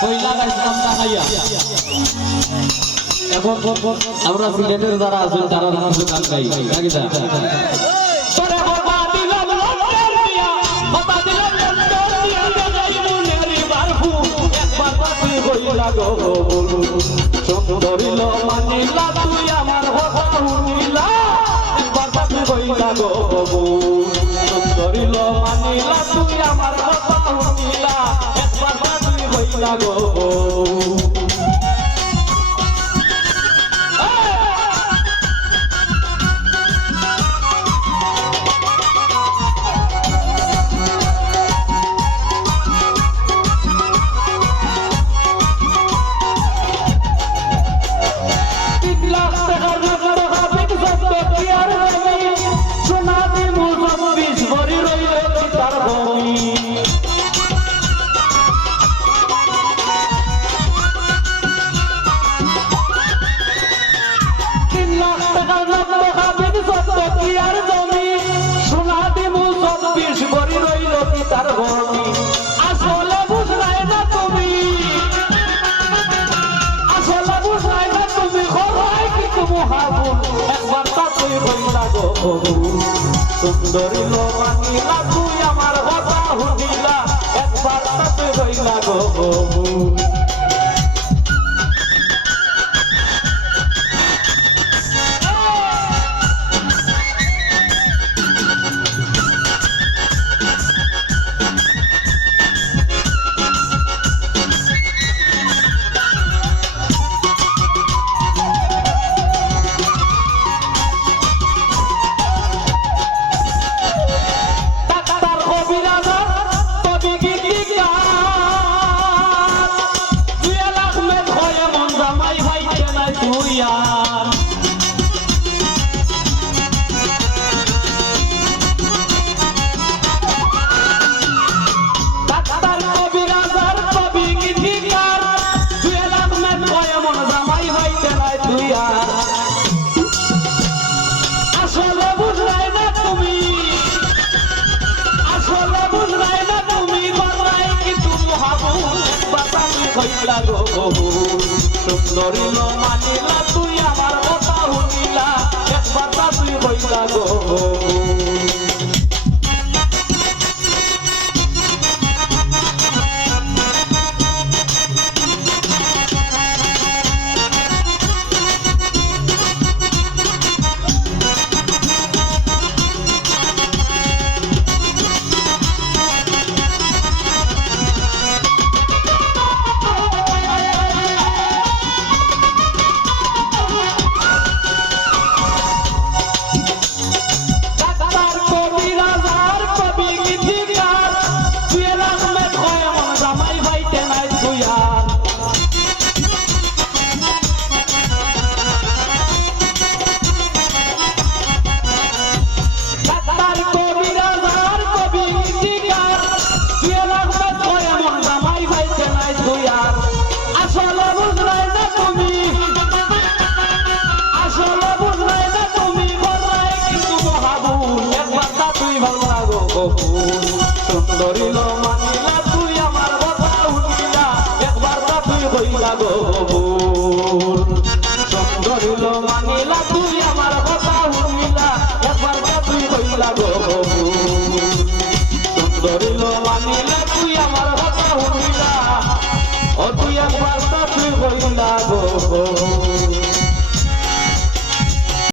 কইলা গাইছিলাম টাকাইয়া এখন আমরা সিলেটের যারা আছেন তারা কিছু গান গাই নাকি দা তোরে বাবা দিলাম লন্ডন দিয়া বাবা দিলাম লন্ডন দিয়া গাই মনের বারহু একবার তুই কইলা গো সুন্দরীল মানিলা তুই আমার কথা শুনিলা একবার তুই কইলা গো সুন্দরীল মানিলা তুই আমার কথা শুনিলা একবার তুই কইলা গো সুন্দরী লো মানিলা তুই আমার কথা শুনিলা একবার তাতে রইলা গো সুন্দরী লো মানিলা তুই আমার কথা শুনিলা একবার তুই কইলা গো সুন্দরী লো মানিলা তুই আমার কথা শুনিলা একবার তুই কইলা গো সুন্দরী লো মানিলা তুই আমার কথা শুনিলা একবার তুই কইলা গো সুন্দরী লো মানিলা তুই আমার কথা শুনিলা ও তুই একবার তুই কইলা গো